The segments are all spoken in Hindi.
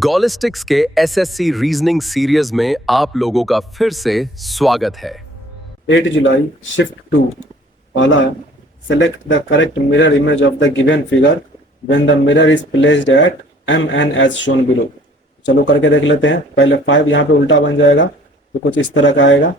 गॉलिस्टिक्स के एसएससी रीजनिंग सीरीज में आप लोगों का फिर से स्वागत है। 8 जुलाई शिफ्ट 2 पहला select the correct mirror image of the given figure when the mirror is placed at MN as shown below. चलो करके देख लेते हैं। पहले 5 यहाँ पे उल्टा बन जाएगा तो कुछ इस तरह का आएगा।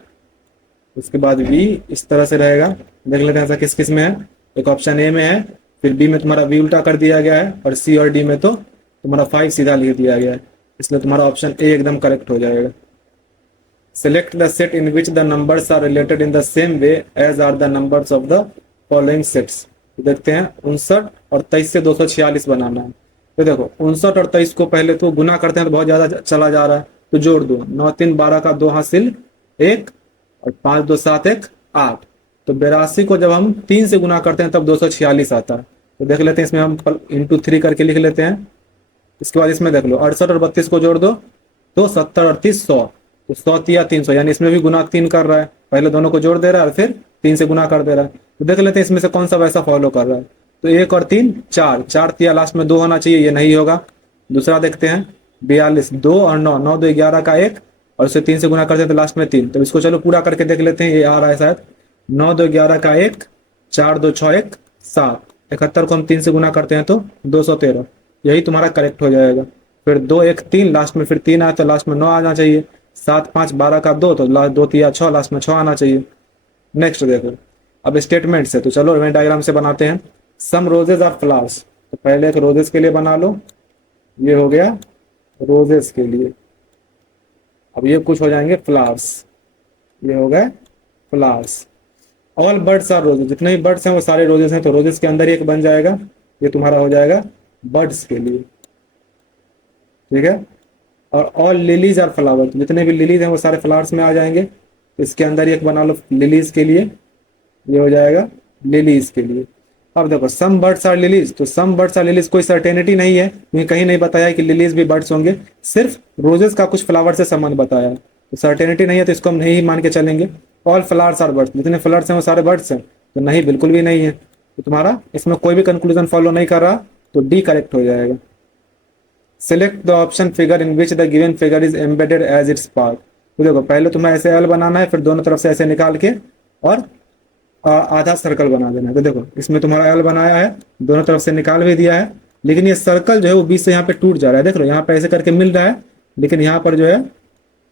उसके बाद V इस तरह से रहेगा। देख लेते हैं ऐसा किस किस में है। एक ऑप्शन A में है, फिर B में तुम्हारा V उल्टा कर दिया गया है और C और D में तो तुम्हारा 5 सीधा लिख दिया गया है, इसलिए तुम्हारा ऑप्शन A एकदम करेक्ट हो जाएगा। Select the set in which the numbers are related in the same way as are the numbers of the following sets. देखते हैं 59 और 23 से 246 बनाना है। तो देखो 59 और 23 को पहले तो गुना करते हैं तो बहुत ज्यादा चला जा रहा है, तो जोड़ दो। 9 3 12 का 2 हासिल 1 और 5 2 7 1 8। तो 82 को जब हम 3 से गुना करते हैं तब 246 आता है। तो देख लेते हैं, इसमें हम इंटू 3 करके लिख लेते हैं। इसके बाद इसमें देख लो 68 और 32 को जोड़ दो तो 70 और 30 100, तो 100 तिया 300, यानी इसमें भी गुना 3 कर रहा है। पहले दोनों को जोड़ दे रहा है और फिर 3 से गुना कर दे रहा है। तो देख लेते हैं इसमें से कौन सा वैसा फॉलो कर रहा है। तो 1 और 3 4, 4 तिया लास्ट में 2 होना चाहिए, ये नहीं होगा। दूसरा देखते हैं 42, 2 और 9, 9 2 11 का 1 और उसे 3 से गुना करते हैं तो लास्ट में 3। तो इसको चलो पूरा करके देख लेते हैं, ये आ रहा है शायद 9 2 11 का 1, 4 2 6 1 7, 71 को हम 3 से गुना करते हैं तो 213, यही तुम्हारा करेक्ट हो जाएगा। फिर 2 1 3 लास्ट में फिर 3 आया तो लास्ट में 9 आना चाहिए। 7 5 12 का 2 तो 2 3 6 लास्ट में 6 आना चाहिए। नेक्स्ट देखो अब स्टेटमेंट से, तो चलो वेन डायग्राम से बनाते हैं। सम रोजेज आर फ्लावर्स, तो पहले एक रोजेस के लिए बना लो, ये हो गया रोजेस के लिए। अब ये कुछ हो जाएंगे फ्लावर्स, ये हो गए flowers. All birds are roses, जितने भी बर्ड्स हैं वो सारे रोजेस हैं, तो रोजेस के अंदर ही एक बन जाएगा, ये तुम्हारा हो जाएगा बर्ड्स के लिए, ठीक है। और ऑल लिलीज आर फ्लावर, तो जितने भी लिलीज हैं वो सारे फ्लावर्स में आ जाएंगे, तो इसके अंदर ही एक बना लो लिलीज के लिए, ये हो जाएगा लिलीज के लिए। अब देखो सम बर्ड्स आर लिलीज, तो सम बर्ड्स आर लिलीज कोई सर्टेनिटी नहीं है, क्योंकि कहीं नहीं बताया कि लिलीज भी बर्ड्स होंगे, सिर्फ रोजेस का कुछ फ्लावर से संबंध बताया है, तो सर्टेनिटी नहीं है, तो इसको हम नहीं मान के चलेंगे। ऑल फ्लावर्स आर बर्ड्स, जितने फ्लावर्स हैं वो सारे बर्ड्स हैं, तो नहीं बिल्कुल भी नहीं है, तो तुम्हारा इसमें कोई भी कंक्लूजन फॉलो नहीं कर रहा, तो डी करेक्ट हो जाएगा। Select the option figure in which the given figure is embedded as its part. तो देखो पहले तुम्हें ऐसे एल बनाना है, फिर दोनों तरफ से ऐसे निकाल के और आधा सर्कल बना देना है। तो देखो इसमें तुम्हारा एल बनाया है, दोनों तरफ से निकाल भी दिया है, लेकिन ये सर्कल जो है वो बीच से यहाँ पे टूट जा रहा है। देख लो यहाँ पे ऐसे करके मिल रहा है, लेकिन यहाँ पर जो है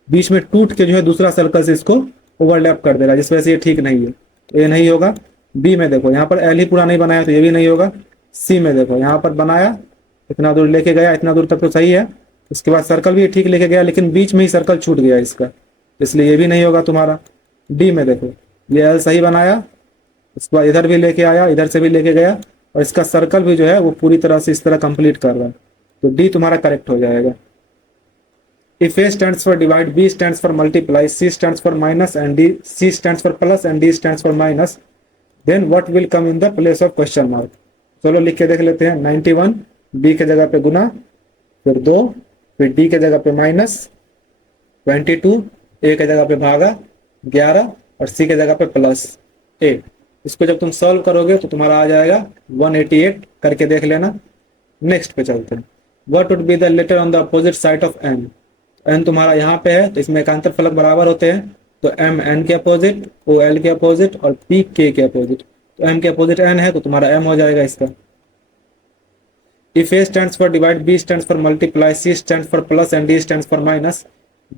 बीच में टूट के जो है दूसरा सर्कल से इसको ओवरलैप कर दे रहा है, जिस वजह से ये ठीक नहीं है, तो ये नहीं होगा। बी में देखो यहाँ पर एल ही पूरा नहीं बनाया, तो ये भी नहीं होगा। सी में देखो यहाँ पर बनाया, इतना दूर लेके गया, इतना दूर तक तो सही है, उसके बाद सर्कल भी ठीक लेके गया, लेकिन बीच में ही सर्कल छूट गया इसका, इसलिए ये भी नहीं होगा तुम्हारा। डी में देखो ये एल सही बनाया, उसके बाद इधर भी लेके आया, इधर से भी लेके गया, और इसका सर्कल भी जो है वो पूरी तरह से इस तरह कंप्लीट कर रहा है, तो डी तुम्हारा करेक्ट हो जाएगा। If A stands for divide, B stands for multiply, C stands for minus and C stands for plus and D stands for minus, then what will come in the place of question mark? चलो लिख के देख लेते हैं। 91 B के जगह पे गुना, फिर 2, फिर D के जगह पे माइनस, 22 A के जगह पे भागा, 11 और C के जगह पे प्लस 8। इसको जब तुम सॉल्व करोगे तो तुम्हारा आ जाएगा 188, करके देख लेना। नेक्स्ट पे चलते हैं। What would be the letter on the opposite side of N? N तुम्हारा यहाँ पे है, तो इसमें एकांतर फलक बराबर होते हैं, तो एम एन के अपोजिट, ओ एल के अपोजिट और पी के अपोजिट, तो एम के अपोजिट एन है, तो तुम्हारा एम हो जाएगा इसका। If A stands for divide, B stands for multiply, C stands for plus and D stands for minus,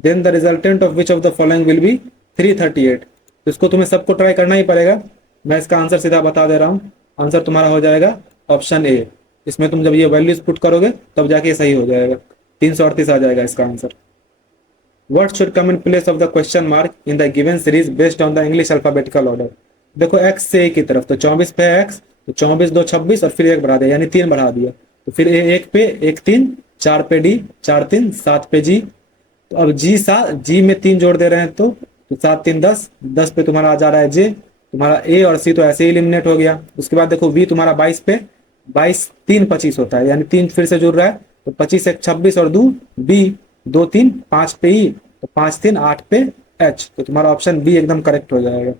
then the resultant of which of the following will be 338। तो इसको तुम्हें सबको ट्राई करना ही पड़ेगा। मैं इसका आंसर सीधा बता दे रहा हूँ, आंसर तुम्हारा हो जाएगा ऑप्शन ए। इसमें तुम जब ये वैल्यूज पुट करोगे तब जाके सही हो जाएगा, 338 आ जाएगा इसका answer. What should come in place of the question mark in the given series based on the English alphabetical order? देखो x से a की तरफ, तो 24 पे है x, तो 24 2 26 और फिर 1 बढ़ा दिया, यानी 3 बढ़ा दिया, तो फिर 1 पे 1 3, 4 पे d, 4 3 7 पे g, तो अब g में 3 जोड़ दे रहे हैं, तो 7 3 10, 10 पे तुम्हारा आ जा रहा है j, तुम्हारा a और c तो ऐसे ही एलिमिनेट हो गया। उसके बाद देखो v तुम्हारा 22 पे, 22 3 25 होता है, यानी 3 फिर से जुड़ रहा है, तो 25 1 26 और 2 b, 2 3 5 पे ई, तो 5 3 8 पे एच, तो तुम्हारा ऑप्शन बी एकदम करेक्ट हो जाएगा।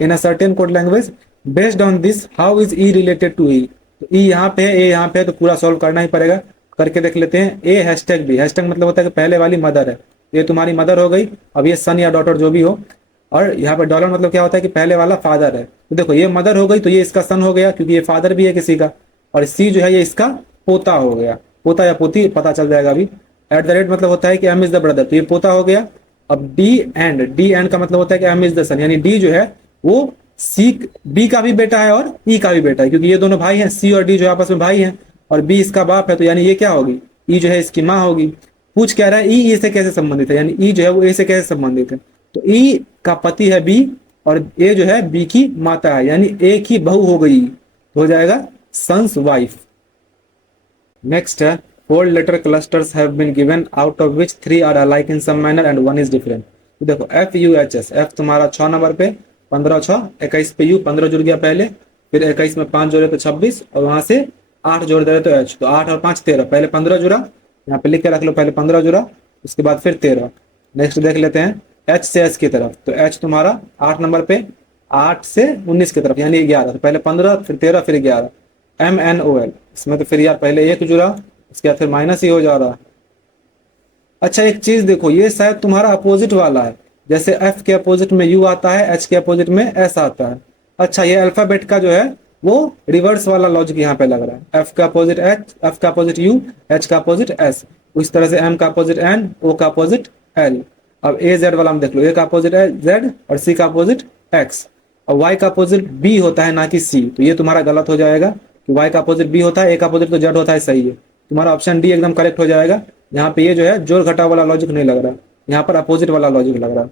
In a certain code language based on this how is E related to E, तो ई यहाँ पे है, ए यहाँ पे है, तो पूरा सॉल्व करना ही पड़ेगा। करके देख लेते हैं। ए हैशटैग बी, हैशटैग मतलब होता है कि पहले वाली मदर है, ये तुम्हारी मदर हो गई। अब ये सन या डॉटर जो भी हो, और यहाँ पे डॉलर मतलब क्या होता है कि पहले वाला फादर है। तो देखो ये मदर हो गई तो ये इसका सन हो गया, क्योंकि ये फादर भी है किसी का। और सी जो है ये इसका पोता हो गया, पोता या पोती पता चल जाएगा अभी। एट द रेट मतलब होता है कि एम इज द ब्रदर, तो ये पोता हो गया। अब डी एंड का मतलब होता है कि एम इज द सन, यानी डी जो है वो सी बी का भी बेटा है और ई का भी बेटा है, क्योंकि ये दोनों भाई हैं, सी और डी जो आपस में भाई हैं, और बी इसका बाप है, तो यानी ये क्या होगी, ई जो है इसकी माँ होगी। पूछ क्या रहा है, ई से कैसे संबंधित है, यानी ई जो है वो ए से कैसे संबंधित है। तो ई का पति है बी और ए जो है बी की माता है, यानी ए की बहू हो गई, तो हो जाएगा सन्स वाइफ। नेक्स्ट है, four letter clusters have been given out of which 3 are alike in some manner and 1 is different. तो देखो F U H S, F तुम्हारा 6 नंबर पे 15 6 21 पे यू 15 जुड़ गया पहले, फिर 21 में 5 जोड़े तो 26, और वहां से 8 जोड़ दे तो एच, तो 8 और 5 13, पहले 15 जुड़ा, यहाँ पे लिख के रख लो, पहले 15 जुड़ा, उसके बाद फिर 13। नेक्स्ट देख लेते हैं एच से एच की तरफ, तो एच तुम्हारा 8 नंबर पे 8 से 19 की तरफ यानी 11, तो पहले 15 फिर 13 फिर 11। एम एन ओ एल, इसमें तो फिर यार पहले 1 जुड़ा, उसके बाद फिर माइनस ही हो जा रहा। अच्छा एक चीज देखो, ये शायद तुम्हारा अपोजिट वाला है, जैसे एफ के अपोजिट में यू आता है, एच के अपोजिट में एस आता है। अच्छा ये अल्फाबेट का जो है वो रिवर्स वाला लॉजिक यहाँ पे लग रहा है, एफ का अपोजिट एच, एफ का अपोजिट यू, एच का अपोजिट एस, उस तरह से एम का अपोजिट एन, ओ का अपोजिट एल। अब ए जेड वाला में देख लो, ए का अपोजिट है जेड और सी का अपोजिट एक्स, और वाई का अपोजिट बी होता है ना कि सी, तो ये तुम्हारा गलत हो जाएगा कि वाई का अपोजिट बी होता है, ए का अपोजिट तो जेड होता है, सही है। तुम्हारा ऑप्शन डी एकदम करेक्ट हो जाएगा। यहाँ पे ये जो है जोड़ घटाव वाला लॉजिक नहीं लग रहा, यहाँ पर अपोजिट वाला लॉजिक लग रहा है।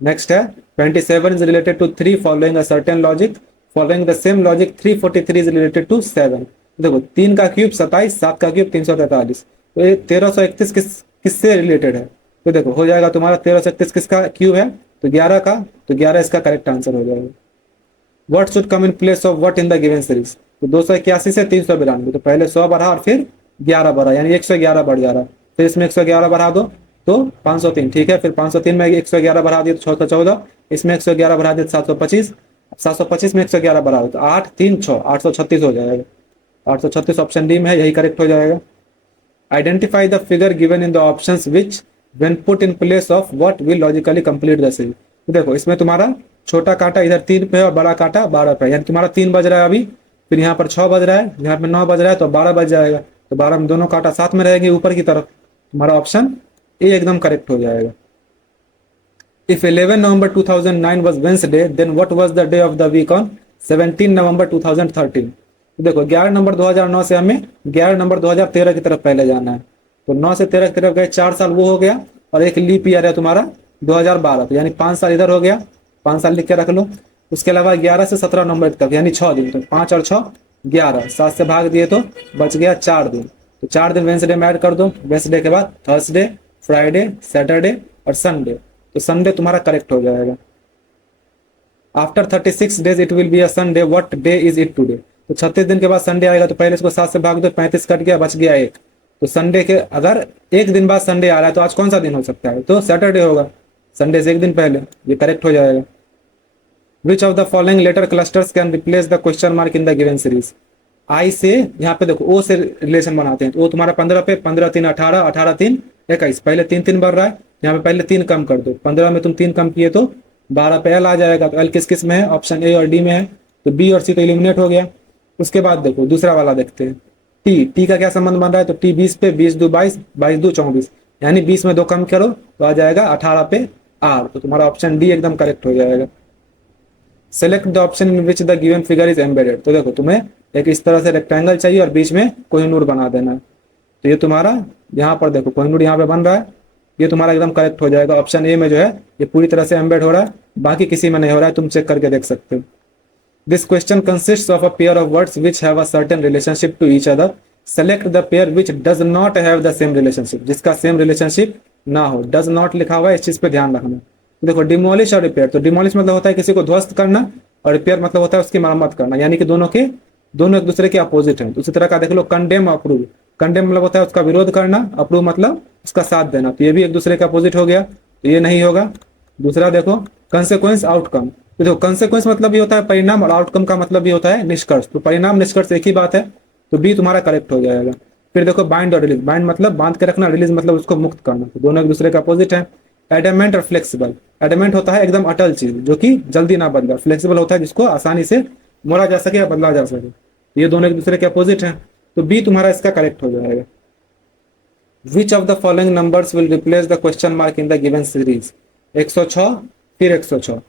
नेक्स्ट है 27 is related to 3 following a certain logic, following the same logic 343 is related to 7। देखो 3 का क्यूब 27, 7 का क्यूब 343, तो ये 1331 किससे रिलेटेड है, तो देखो हो जाएगा तुम्हारा 1331 किसका क्यूब है, तो 11 का, तो 11 इसका करेक्ट आंसर हो जाएगा। What should come in place of what in the given series, तो 281 से 392, तो पहले 100 बढ़ा और फिर 11 बढ़ा, यानी 111 बढ़ जा रहा, फिर इसमें 111 बढ़ा दो तो 503, ठीक है, फिर 503 में 111 बढ़ा दिए तो 614, इसमें 111 बढ़ा दिए तो 725, 725 में 111 बढ़ा दो तो 8 3 6 836 हो जाएगा। 836 ऑप्शन डी में है, यही करेक्ट हो जाएगा। Identify the figure given in the options which when put in place of what will logically complete the series. देखो इसमें तुम्हारा छोटा कांटा इधर 3 पे है और बड़ा कांटा 12 पे है, यानी तुम्हारा 3 बज रहा है अभी, फिर यहाँ पर 6 बज रहा है, यहाँ पे 9 बज रहा है, तो 12 बज जाएगा, तो 12 में दोनों कांटा साथ में रहेंगे ऊपर की तरफ, तुम्हारा ऑप्शन ए एकदम करेक्ट हो जाएगा। If 11 November 2009 was Wednesday then what was the day of the week on 17 November 2013। तो देखो 11 नंबर 2009 से हमें 11 नंबर 2013 की तरफ पहले जाना है, तो 9 से 13 की तरफ गए, 4 साल वो हो गया, और एक लीप ईयर है तुम्हारा 2012, तो यानी 5 साल इधर हो गया, 5 साल लिख के रख लो। उसके अलावा 11 से 17 नवंबर तक यानी 6 दिन, तो 5 और 6 11, 7 से भाग दिए तो बच गया 4 दिन, तो 4 दिन वेंसडे में ऐड कर दो, वेंसडे के बाद थर्सडे, फ्राइडे, सैटरडे और संडे, तो संडे तुम्हारा करेक्ट हो जाएगा। After 36 days it will be a Sunday, what day is it today, तो 36 दिन के बाद संडे आएगा, तो पहले इसको 7 से भाग दो, 35 कट गया, बच गया 1, तो संडे के अगर एक दिन बाद संडे आ रहा है तो आज कौन सा दिन हो सकता है, तो सैटरडे होगा, संडे से एक दिन पहले, ये करेक्ट हो जाएगा। Which of the following letter clusters can replace the question mark in the given series. I से यहाँ पे देखो ओ से रिलेशन बनाते हैं, तो ओ तुम्हारा 15 पे 15 3 18, 18 3 21, पहले 3 3 बढ़ रहा है, यहाँ पे पहले 3 कम कर दो, 15 में तुम 3 कम किए तो 12 पे एल आ जाएगा, तो एल किस किस में है, ऑप्शन ए और डी में है, तो बी और सी तो एलिमिनेट हो गया। उसके बाद देखो दूसरा वाला देखते हैं, टी, टी का क्या संबंध बन रहा है, तो टी 20 पे 20 2 22, 22 2 24, यानी 20 में 2 कम करो तो आ जाएगा 18 पे आर, तो तुम्हारा ऑप्शन डी एकदम करेक्ट हो जाएगा। Select the option in which the given figure is embedded, तो देखो तुम्हें एक इस तरह से रेक्टेंगल चाहिए और बीच में कोहिनूर बना देना है, तो ये तुम्हारा यहाँ पर देखो कोहिनूर यहाँ पे बन रहा है, ये तुम्हारा एकदम करेक्ट हो जाएगा। ऑप्शन ए में जो है ये पूरी तरह से एम्बेड हो रहा है, बाकी किसी में नहीं हो रहा है, तुम चेक करके देख सकते हो। This question consists of a pair of words which have a certain relationship to each other, select the pair which does not have the same relationship, जिसका सेम रिलेशनशिप ना हो, डज नॉट लिखा हुआ है, इस चीज पे ध्यान रखना। देखो डिमोलिश और रिपेयर, तो डिमोलिश मतलब होता है किसी को ध्वस्त करना, और रिपेयर मतलब होता है उसकी मरम्मत करना, यानी कि दोनों एक दूसरे के अपोजिट हैं। तो उसी तरह का देख लो कंडेम अप्रूव, कंडेम मतलब होता है उसका विरोध करना, अप्रूव मतलब उसका साथ देना, तो ये भी एक दूसरे के अपोजिट हो गया, तो ये नहीं होगा। दूसरा देखो कंसेक्वेंस आउटकम, तो देखो कंसेक्वेंस मतलब भी होता है परिणाम, और आउटकम का मतलब भी होता है निष्कर्ष, तो परिणाम निष्कर्ष एक ही बात है, तो बी तुम्हारा करेक्ट हो जाएगा। फिर देखो बाइंड और रिलीज, बाइंड मतलब बांध के रखना, रिलीज मतलब उसको मुक्त करना, तो दोनों एक दूसरे का अपोजिट है। एडमेंट और फ्लेक्सिबल, एडमेंट होता है एकदम अटल चीज जो कि जल्दी ना बदला, फ्लेक्सिबल होता है जिसको आसानी से मोड़ा जा सके या बदला जा सके, तो ये दोनों एक दूसरे के अपोजिट हैं, तो बी तुम्हारा इसका करेक्ट हो जाएगा। Which of the following numbers will replace the question mark in the given series, 106 फिर 106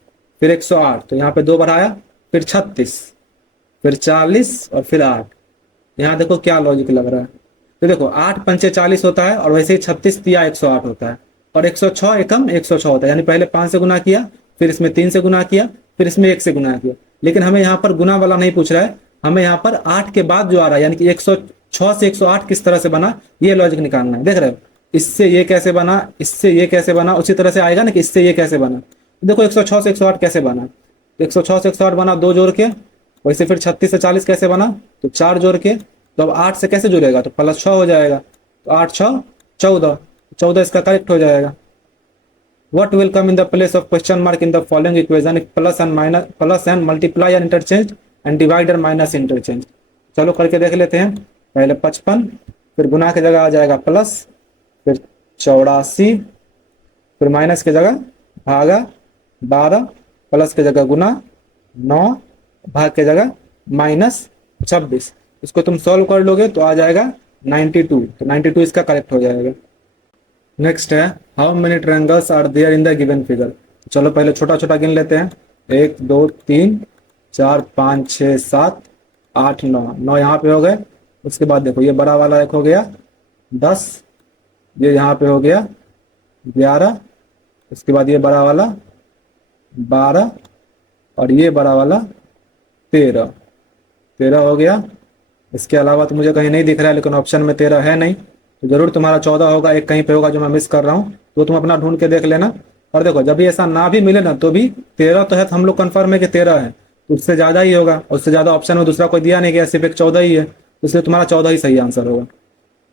फिर 108, तो यहाँ पे 2 बढ़ाया, फिर 36 फिर 40 और फिर 8। यहाँ देखो क्या लॉजिक लग रहा है, तो देखो 8 पंचे 40 होता है, और वैसे ही 36 तिया 108 होता है, और 106 एकम 106 होता है, यानी पहले 5 से गुना किया, फिर इसमें 3 से गुना किया, फिर इसमें 1 से गुना किया। लेकिन हमें यहाँ पर गुना वाला नहीं पूछ रहा है, हमें यहाँ पर 8 के बाद जो आ रहा है, यानी कि 106 से 108 किस तरह से बना, ये लॉजिक निकालना है। देख रहे हो, इससे ये कैसे बना, इससे ये कैसे बना, उसी तरह से आएगा ना कि इससे ये कैसे बना। देखो 106 से 108 कैसे बना, 106 से 108 बना 2 जोड़ के, वैसे फिर 36 से 40 कैसे बना, तो 4 जोड़ के, तो अब 8 से कैसे जुड़ेगा, तो +6 हो जाएगा, तो 8 6 14, 14 इसका करेक्ट हो जाएगा। What will come in the place of question mark in the following equation if plus and minus, plus and multiply and interchange and divider minus interchange। चलो करके देख लेते हैं। पहले 55, फिर गुना की जगह आ जाएगा प्लस, फिर 84, फिर माइनस की जगह भागा 12, प्लस की जगह गुना 9, भाग की जगह -26। इसको तुम सॉल्व कर लोगे तो आ जाएगा 92, तो 92 इसका करेक्ट हो जाएगा। नेक्स्ट है how many triangles are there in the given figure. चलो पहले छोटा छोटा गिन लेते हैं, 1 2 3 4 5 6 7 8 9, 9 यहाँ पे हो गए। उसके बाद देखो ये बड़ा वाला एक हो गया 10, ये यहाँ पे हो गया 11, उसके बाद ये बड़ा वाला 12, और ये बड़ा वाला 13 हो गया। इसके अलावा तो मुझे कहीं नहीं दिख रहा है, लेकिन ऑप्शन में 13 है नहीं, तो जरूर तुम्हारा 14 होगा, एक कहीं पे होगा जो मैं मिस कर रहा हूँ, तो तुम अपना ढूंढ के देख लेना। और देखो जब भी ऐसा ना भी मिले ना, तो भी 13 तो है, तो हम लोग कंफर्म है कि 13 है, तो उससे ज्यादा ही होगा, उससे ज्यादा ऑप्शन में दूसरा कोई दिया नहीं गया, सिर्फ एक 14 ही है, तो इसलिए तुम्हारा 14 ही सही आंसर होगा।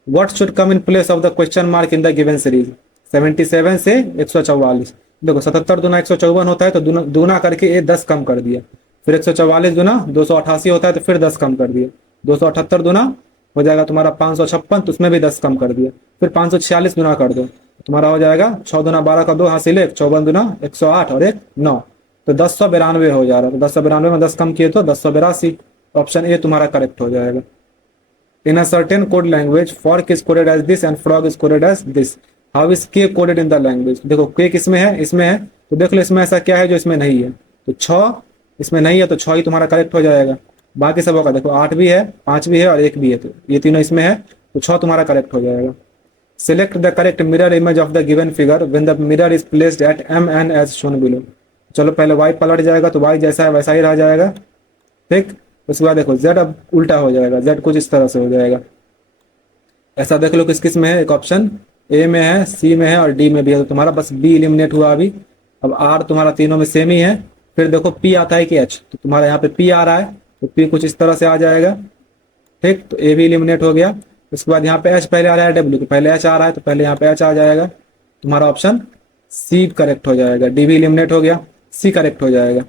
What should come in place of the question mark in the given series, 77 से 144। देखो 77 दूना 154 होता है, तो दूना करके ये 10 कम कर दिया, फिर 144 दूना 288 होता है, तो फिर 10 कम कर दिया, 278 दूना हो जाएगा तुम्हारा 556, तो उसमें भी 10 कम कर दिया, फिर 546 गुना कर दो, तुम्हारा हो जाएगा 6 दूना 12 का 2 हासिल 1, 54 दूना 108 और 1 9, तो 1092 हो जा रहा है। तो 1092 में 10 कम किए तो 1082, ऑप्शन ए तुम्हारा करेक्ट हो जाएगा। In a certain code language fork is coded as this and frog is coded as this, how is K coded in the language. देखो के किसमें है, इसमें है, तो देख लो इसमें ऐसा क्या है जो इसमें नहीं है, तो 6 इसमें नहीं है, तो 6 ही तुम्हारा करेक्ट हो जाएगा। बाकी सब होगा, देखो 8 भी है, 5 भी है और 1 भी है, तो ये तीनों इसमें है, तो 6 तुम्हारा करेक्ट हो जाएगा। Select the correct mirror image of the given figure when the mirror is placed at MN as shown below. चलो पहले y पलट जाएगा, तो y जैसा है वैसा ही रह जाएगा, ठीक। उसके बाद देखो z अब उल्टा हो जाएगा, z कुछ इस तरह से हो जाएगा। ऐसा देख लो किस किस में है, एक ऑप्शन A में है, C में है और D में भी है, तो तुम्हारा बस B एलिमिनेट हुआ अभी। अब R तुम्हारा तीनों में सेम ही है। फिर देखो P आता है कि H, तो तुम्हारा यहाँ पे P आ रहा है, तो P कुछ इस तरह से आ जाएगा, ठीक। तो A भी एलिमिनेट हो गया। उसके बाद यहाँ पे H पहले आ रहा है, W तो पहले H आ रहा है, तो पहले यहाँ पे H आ जाएगा, तुम्हारा ऑप्शन C करेक्ट हो जाएगा। D भी एलिमिनेट हो गया, C करेक्ट हो जाएगा।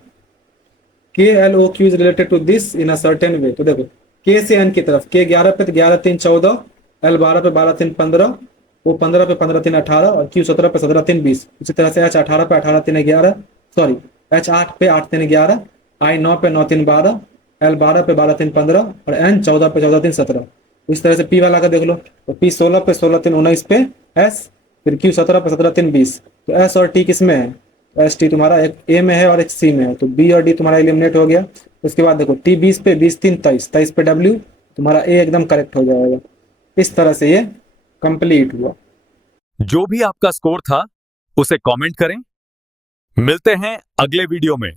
KLOQ is related to this in a certain way, तो देखो K से N की तरफ, K 11 पे तो 11 3 14, L 12 पे 12 3 15, वो 15 पे 15 3 18 और Q 17 पे 17 3 20। इसी तरह से H 18 पे 18 3 11, सॉरी H 8 पे 8 3 11, I 9 पे 9 3 12, L 12 पे 12 3 15 और N 14 पे 14 3 17। इस तरह से P वाला का देख लो, तो P 16 पे 16 3 19 पे S, फिर Q 17 पे 17 3 20, तो S और T किस में है, एस टी तुम्हारा एक ए में है और एक सी में है, तो बी और डी तुम्हारा एलिमिनेट हो गया। उसके बाद देखो टी 20 पे 20 3 23, 23 पे डब्ल्यू, तुम्हारा ए एकदम करेक्ट हो जाएगा। इस तरह से ये कंप्लीट हुआ। जो भी आपका स्कोर था उसे कमेंट करें। मिलते हैं अगले वीडियो में।